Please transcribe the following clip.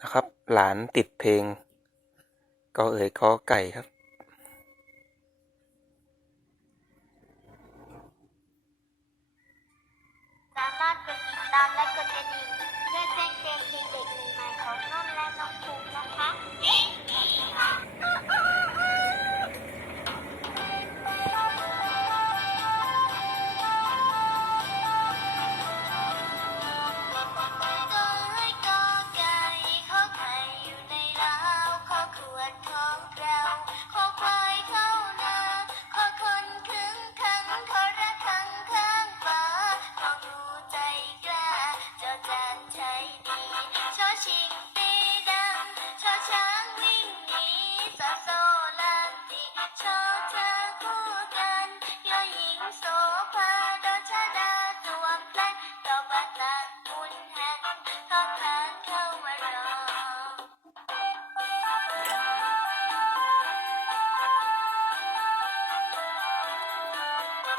นะครับ หลานติดเพลงก็เอ่ยกอไก่ครับ สามารถกดติดตามและกดกระดิ่งเพื่อแจ้งเตือนเพลง วดของเราขอควายเข้านาขอคนขึงขังขอระฆังข้างฟ้าของูใจกล้าจ้าจานใจดีชอชิงตีดังชอช้างวิ่งหนีสอโซลางติชอเธอคู่กันยอหญิงโสภาดอชดาสวมแพลนดอกบานตามุนแหนทองทางเข้ามารอ